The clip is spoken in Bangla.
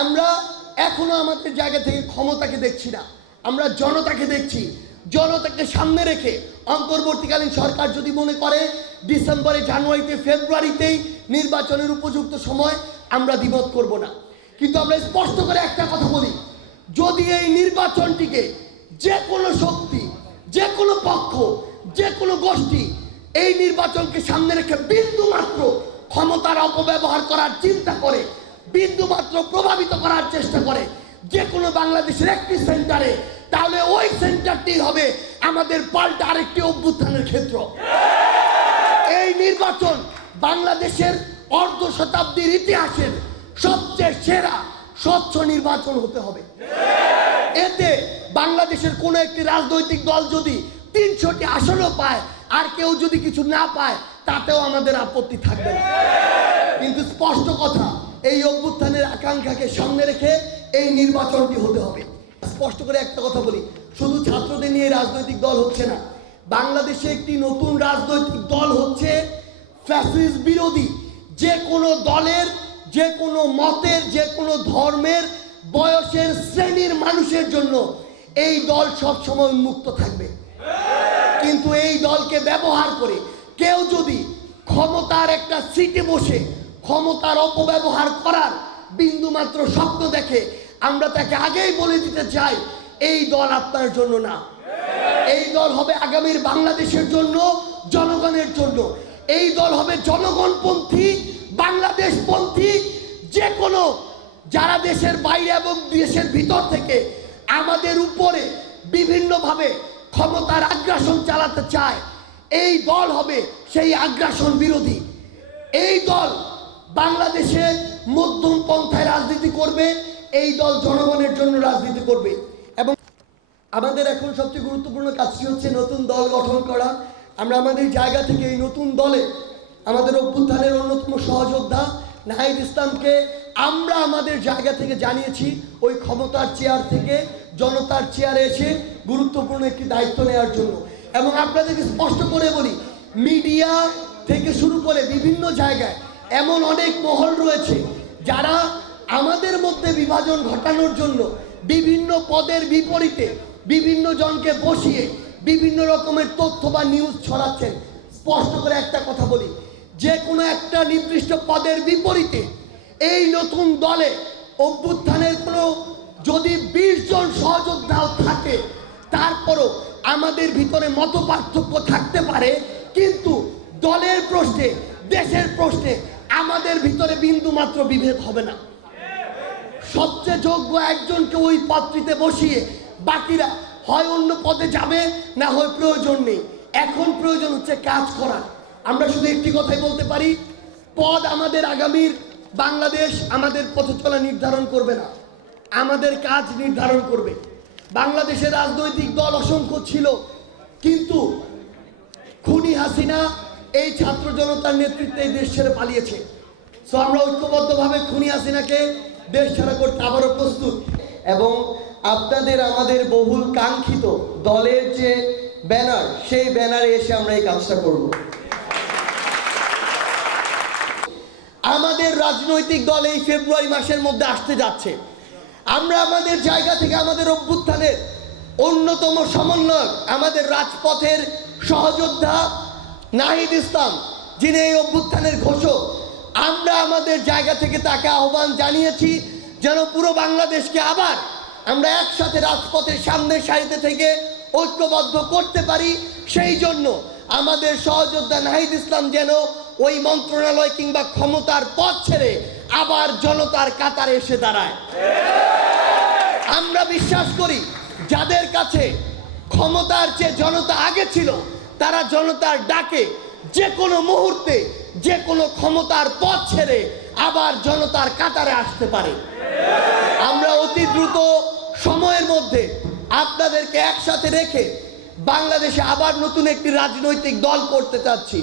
আমরা এখনো আমাদের জায়গা থেকে ক্ষমতাকে দেখছি না, আমরা জনতাকে দেখছি। জনতাকে সামনে রেখে অন্তর্বর্তীকালীন সরকার যদি মনে করে ডিসেম্বরে, জানুয়ারিতে, ফেব্রুয়ারিতেই নির্বাচনের উপযুক্ত সময়, আমরা দ্বিমত করব না। কিন্তু আমরা স্পষ্ট করে একটা কথা বলি, যদি এই নির্বাচনটিকে যে কোনো শক্তি, যে কোনো পক্ষ, যে কোনো গোষ্ঠী এই নির্বাচনকে সামনে রেখে বিন্দু মাত্র ক্ষমতার অপব্যবহার করার চিন্তা করে, বিন্দু মাত্র প্রভাবিত করার চেষ্টা করে যে কোনো বাংলাদেশের একটি সেন্টারে, তাহলে ওই সেন্টারটি হবে আমাদের পাল্টা আরেকটি অভ্যুত্থানের ক্ষেত্র। এই নির্বাচন বাংলাদেশের অর্ধ শতাব্দীর ইতিহাসের সবচেয়ে সেরা স্বচ্ছ নির্বাচন হতে হবে। এতে বাংলাদেশের কোনো একটি রাজনৈতিক দল যদি ৩০০টি আসনও পায় আর কেউ যদি কিছু না পায়, তাতেও আমাদের আপত্তি থাকবে না। কিন্তু স্পষ্ট কথা, এই অভ্যুত্থানের আকাঙ্ক্ষাকে সামনে রেখে এই নির্বাচনটি হতে হবে। স্পষ্ট করে একটা কথা বলি, শুধু ছাত্রদের নিয়ে রাজনৈতিক দল হচ্ছে না, বাংলাদেশে একটি নতুন রাজনৈতিক দল হচ্ছে ফ্যাসিস্ট বিরোধী। যে কোনো দলের, যে কোনো মতের, যে কোনো ধর্মের, বয়সের, শ্রেণীর মানুষের জন্য এই দল সবসময় উন্মুক্ত থাকবে। কিন্তু এই দলকে ব্যবহার করে কেউ যদি ক্ষমতার একটা সিটে বসে ক্ষমতার অপব্যবহার করার বিন্দুমাত্র স্বপ্ন দেখে, আমরা তাকে আগেই বলে দিতে চাই, এই দল আপনার জন্য না। এই দল হবে আগামীর বাংলাদেশের জন্য, জনগণের জন্য। এই দল হবে জনগণপন্থী, বাংলাদেশপন্থী। যে কোনো যারা দেশের বাইরে এবং দেশের ভিতর থেকে আমাদের উপরে বিভিন্নভাবে ক্ষমতার আগ্রাসন চালাতে চায়, এই দল হবে সেই আগ্রাসন বিরোধী। এই দল বাংলাদেশে মধ্যম পন্থায় রাজনীতি করবে, এই দল জনগণের জন্য রাজনীতি করবে। এবং আমাদের এখন সবচেয়ে গুরুত্বপূর্ণ কাজটি হচ্ছে নতুন দল গঠন করা। আমরা আমাদের জায়গা থেকে এই নতুন দলে আমাদের অভ্যুত্থানের অন্যতম সহযোদ্ধা নাহিদ ইসলামকে আমরা আমাদের জায়গা থেকে জানিয়েছি ওই ক্ষমতার চেয়ার থেকে জনতার চেয়ারে এসে গুরুত্বপূর্ণ একটি দায়িত্ব নেওয়ার জন্য। এবং আপনাদেরকে স্পষ্ট করে বলি, মিডিয়া থেকে শুরু করে বিভিন্ন জায়গায় এমন অনেক মহল রয়েছে যারা আমাদের মধ্যে বিভাজন ঘটানোর জন্য বিভিন্ন পদের বিপরীতে বিভিন্ন জনকে বসিয়ে বিভিন্ন রকমের তথ্য বা নিউজ ছড়াচ্ছেন। স্পষ্ট করে একটা কথা বলি, যে কোনো একটা নির্দিষ্ট পদের বিপরীতে এই নতুন দলে অভ্যুত্থানের কোনো যদি ২০ জন সহযোদ্ধাও থাকে, তারপরও আমাদের ভিতরে মত পার্থক্য থাকতে পারে, কিন্তু দলের প্রশ্নে, দেশের প্রশ্নে আমাদের ভিতরে বিন্দু মাত্র বিভেদ হবে না। সবচেয়ে যোগ্য একজনকে ওই পদটিতে বসিয়ে বাকিরা হয় অন্য পদে যাবে, না হয় প্রয়োজন নেই। এখন প্রয়োজন হচ্ছে কাজ করা। আমরা শুধু একটি কথাই বলতে পারি, পদ আমাদের আগামীর বাংলাদেশ আমাদের পথ চলা নির্ধারণ করবে না, আমাদের কাজ নির্ধারণ করবে। বাংলাদেশের রাজনৈতিক দল অসংখ্য ছিল, কিন্তু খুনি হাসিনা এই ছাত্র জনতার নেতৃত্বে দেশ ছেড়ে পালিয়েছে। সো আমরা ঐক্যবদ্ধভাবে খুনি হাসিনাকে দেশ ছাড়া করতে আবারও প্রস্তুত। এবং আপনাদের আমাদের বহুল কাঙ্ক্ষিত দলের যে ব্যানার, সেই ব্যানারে এসে আমরা এই কাজটা করব। আমাদের রাজনৈতিক দল এই ফেব্রুয়ারি মাসের মধ্যে আসতে যাচ্ছে। আমরা আমাদের জায়গা থেকে আমাদের অভ্যুত্থানের অন্যতম সমন্বয়ক, আমাদের রাজপথের সহযোদ্ধা নাহিদ ইসলাম, যিনি এই অভ্যুত্থানের ঘোষক, আমরা আমাদের জায়গা থেকে তাকে আহ্বান জানিয়েছি যেন পুরো বাংলাদেশকে আবার আমরা একসাথে রাজপথের সামনের সারিতে থেকে ঐক্যবদ্ধ করতে পারি। সেই জন্য আমাদের সহযোদ্ধা নাহিদ ইসলাম যেন ওই মন্ত্রণালয় কিংবা ক্ষমতার পথ ছেড়ে আবার জনতার কাতারে এসে দাঁড়ায়। আমরা বিশ্বাস করি, যাদের কাছে ক্ষমতার চেয়ে জনতা আগে ছিল, তারা জনতার ডাকে যে কোনো মুহূর্তে যে কোনো ক্ষমতার পথ ছেড়ে আবার জনতার কাতারে আসতে পারে। আমরা অতি দ্রুত সময়ের মধ্যে আপনাদেরকে একসাথে রেখে বাংলাদেশে আবার নতুন একটি রাজনৈতিক দল করতে চাচ্ছি।